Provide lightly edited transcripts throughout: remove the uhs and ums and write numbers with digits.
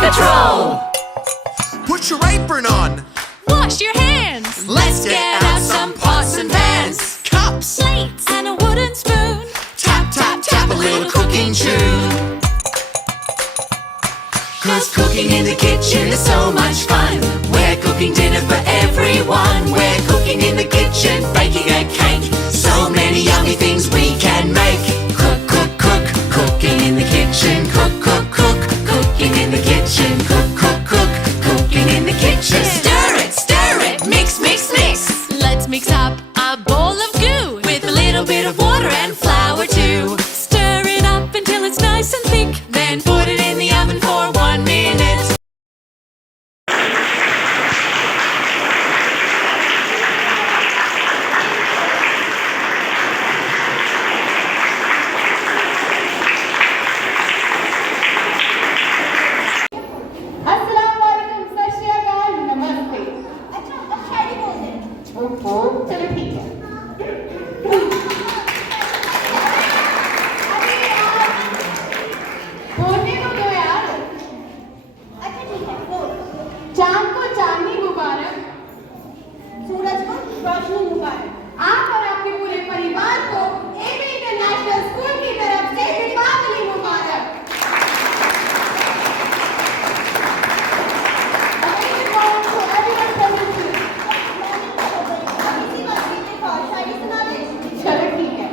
Patrol! Put your apron on. Wash your hands! Let's get out some pots and pans, cups, Plates and a wooden spoon. tap, tap, tap, a little cooking tune. 'Cause cooking in the kitchen is so much fun. We're cooking dinner for everyone. We're cooking in the kitchen, baking a cake. So many yummy things we can make. Cook, cook, cook, cooking in the kitchen. Cook, cook, cook, cooking in the kitchen. Cook, cook, cook, cooking in the kitchen. Stir it, mix, mix, mix. Let's mix up a bowl of goo with a little bit of water and flour too. Stir it up until it's nice and thick. Then put it in the oven for 1 minute. अस्सलामुअलैकुम, सत श्री अकाल, नमस्ते। अच्छा, अब शायरी बोल दें। ओहो, चलो ठीक है। अरे यार, बोलने को दो यार। अच्छा ठीक है, बोल। चांद को चांदनी मुबारक, सूरज को रोशनी मुबारक। आप और आपके पूरे परिवार को एबी इंटरनेशनल स्कूल की तरफ से दीपावली मुबारक। चलो ठीक है।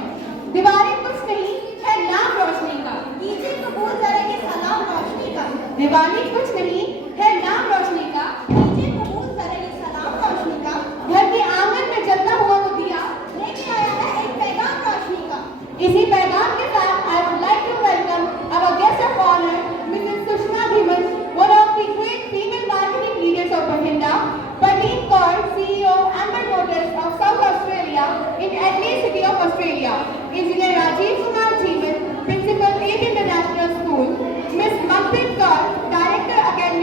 दिवाली कुछ नहीं है नाम रोशनी का। कीजिए कबूल जरा ये सलाम रोशनी का। दिवाली कुछ नहीं है नाम रोशनी का। कीजिए कबूल जरा ये सलाम रोशनी का। घर के आंगन में जलता हुआ वो दिया लेके आया है एक पैगाम रोशनी का। इसी पैगाम के साथ I would like to welcome our guest of honour Mrs Sushma Dhiman, one of the great female marketing leaders of Bhatinda, Pradeep Kaur, CEO, Amber Motors of South Australia in Adelaide City of Australia, Engineer Rajiv Kumar Jeevan, Principal, 8 International School, Miss Manpreet Kaur, Director, Academic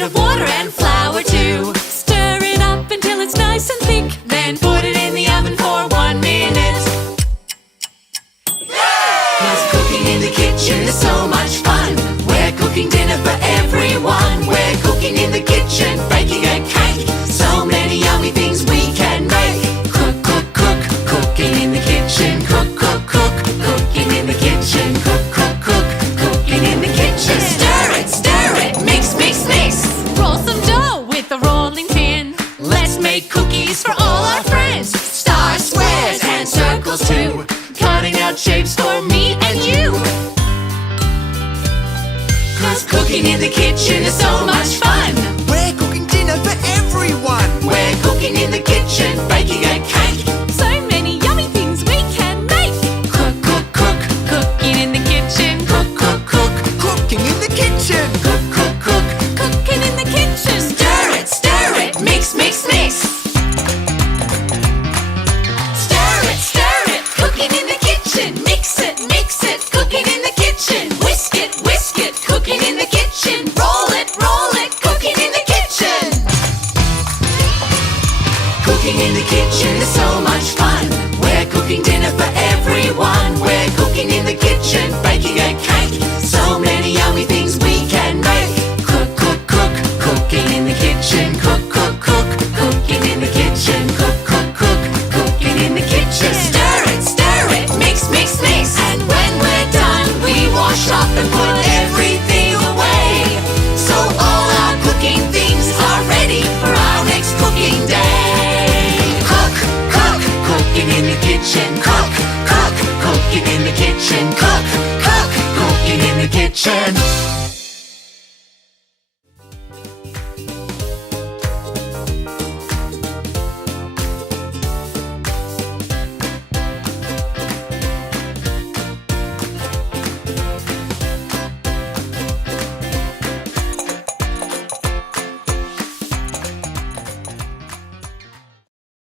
bit of water and flour too. Stir it up until it's nice and thick, then put it in the oven for 1 minute. 'Cause cooking in the kitchen is so much fun. We're cooking dinner for everyone. We're cooking in the kitchen, baking a cake. So many yummy things we can make. Cook, cook, cook, cooking in the kitchen. Cook, cook, cook, cooking in the kitchen. Cook, cook, cook, cooking in the kitchen. Stir it, mix, mix, mix. Roll some dough with a rolling pin. Let's make cookies for all our friends. Stars, squares, and circles too. Cutting out shapes for me and you. 'Cause cooking in the kitchen is so much fun. We're cooking dinner for everyone. We're cooking in the kitchen, baking a cake. So many yummy things we can make. Cook, cook, cook, Cooking in the kitchen. cook, cook, cook, Cooking in the kitchen. cook, cook, cook. Cooking in the kitchen. Stir it, mix, mix, mix. Stir it, cooking in the kitchen. Mix it, cooking in the kitchen. Whisk it, cooking in the kitchen. Roll it, cooking in the kitchen. Cooking in the kitchen is so much fun. We're cooking dinner for everyone. We're cooking in the kitchen, baking a cake. So many yummy things we can make. Cook, cook, cook, cooking in the kitchen. Cook, cook, cook, cooking in the kitchen. Cook, cook, cook, cooking in the kitchen. Stir it, mix, mix, mix. And when we're done, we wash up and put everything away. So all our cooking things are ready for our next cooking day. Cook, cook, cooking in the kitchen. Cook, cook, cooking in the kitchen. Cook, cook, cooking in the kitchen.